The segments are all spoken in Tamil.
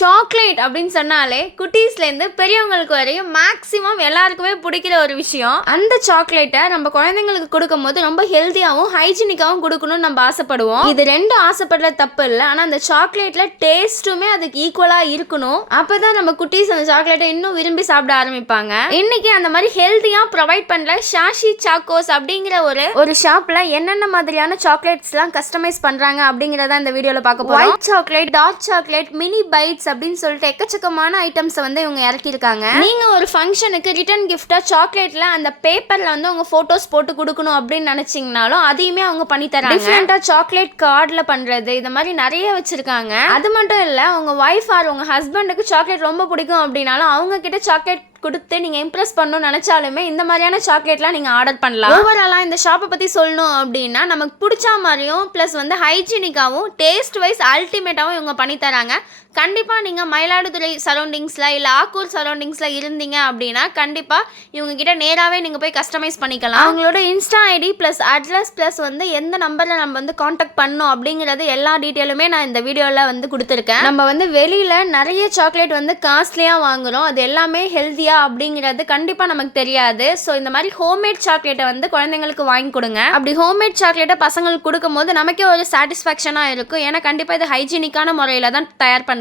சாக்லேட் அப்படின்னு சொன்னாலே குட்டீஸ்லேருந்து பெரியவங்களுக்கு வரையும் மேக்ஸிமம் எல்லாருக்குமே பிடிக்கிற ஒரு விஷயம். அந்த சாக்லேட்டை நம்ம குழந்தைங்களுக்கு கொடுக்கும் போது ரொம்ப ஹெல்த்தியாகவும் ஹைஜீனிக்காகவும் கொடுக்கணும்னு நம்ம ஆசைப்படுவோம். இது ரெண்டும் ஆசைப்படுற தப்பு இல்லை, ஆனால் அந்த சாக்லேட்ல டேஸ்ட்டுமே அதுக்கு ஈக்குவலாக இருக்கணும். அப்போதான் நம்ம குட்டீஸ் அந்த சாக்லேட்டை இன்னும் விரும்பி சாப்பிட ஆரம்பிப்பாங்க. இன்னைக்கு அந்த மாதிரி ஹெல்த்தியாக ப்ரொவைட் பண்ணுற ஷாஷி சாக்கோஸ் அப்படிங்கிற ஒரு ஷாப்பில் என்னென்ன மாதிரியான சாக்லேட்ஸ்லாம் கஸ்டமைஸ் பண்ணுறாங்க அப்படிங்கிறத இந்த வீடியோவில் பார்க்க போகிறோம். White chocolate, dark chocolate, mini bites அப்படின்னு சொல்லிட்டு எக்கச்சக்கமான ஐட்டம்ஸை வந்து இவங்க இறக்கியிருக்காங்க. நீங்க ஒரு ஃபங்க்ஷனுக்கு ரிட்டர்ன் கிஃப்டா சாக்லேட்ல அந்த பேப்பர்ல வந்து உங்க போட்டோஸ் போட்டு கொடுக்கணும் அப்படின்னு நினைச்சீங்கனாலும் அதையுமே அவங்க பண்ணி தராங்க. டிஃபரெண்டா சாக்லேட் கார்ட்ல பண்றது, இந்த மாதிரி நிறைய வச்சிருக்காங்க. அது மட்டும் இல்ல, உங்க ஒய்ஃப் ஆர் உங்க ஹஸ்பண்டுக்கு சாக்லேட் ரொம்ப பிடிக்கும் அப்படின்னாலும் அவங்க கிட்ட சாக்லேட் கொடுத்து நீங்கள் இம்ப்ரெஸ் பண்ணணும்னு நினச்சாலுமே இந்த மாதிரியான சாக்லேட்லாம் நீங்கள் ஆர்டர் பண்ணலாம். ஓவராலாக இந்த ஷாப்பை பற்றி சொல்லணும் அப்படின்னா நமக்கு பிடிச்ச மாதிரியும் ப்ளஸ் வந்து ஹைஜீனிக்காகவும் டேஸ்ட் வைஸ் அல்டிமேட்டாகவும் இவங்க பண்ணித்தராங்க. கண்டிப்பாக நீங்கள் மயிலாடுதுறை சரௌண்டிங்ஸில் இல்லை ஆக்கூர் சரௌண்டிங்ஸில் இருந்தீங்க அப்படின்னா கண்டிப்பாக இவங்ககிட்ட நேராகவே நீங்கள் போய் கஸ்டமைஸ் பண்ணிக்கலாம். அவங்களோட insta ID plus address plus வந்து எந்த நம்பரில் நம்ம வந்து காண்டாக்ட் பண்ணணும் அப்படிங்கிறது எல்லா டீட்டெயிலுமே நான் இந்த வீடியோவில் வந்து கொடுத்துருக்கேன். நம்ம வந்து வெளியில் நிறைய சாக்லேட் வந்து காஸ்ட்லியாக வாங்குகிறோம், அது எல்லாமே ஹெல்த்தியாக அப்படிங்கிறது கண்டிப்பா நமக்கு தெரியாது. ஸோ இந்த மாதிரி ஹோம்மேட் சாக்லேட்டை வந்து குழந்தைங்களுக்கு வாங்கி கொடுங்க. அப்படி ஹோம்மேட் சாக்லேட்டை பசங்களுக்கு கொடுக்கும் போது நமக்கே ஒரு சாட்டிஸ்ஃபேக்ஷனா இருக்கும். ஏன்னா கண்டிப்பா இது ஹைஜீனிக்கான முறையில தான் தயார் பண்றாங்க.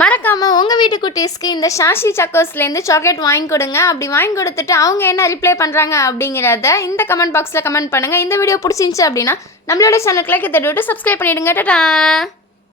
மறக்காம உங்க வீட்டு குட்டீஸ்க்கு இந்த ஷாஷி சாக்கோஸ்ல இருந்து சாக்லேட் வாங்கி கொடுங்க. அப்படி வாங்கி கொடுத்துட்டு அவங்க என்ன ரிப்ளை பண்றாங்க அப்படிங்கிறத இந்த கமெண்ட் பாக்ஸ்ல கமெண்ட் பண்ணுங்க. இந்த வீடியோ பிடிச்சிருந்துச்சு அப்படின்னா நம்மளோட சேனலுக்கு லைக் தட்டி விட்டு சப்ஸ்கிரைப் பண்ணிடுங்க. டாடா.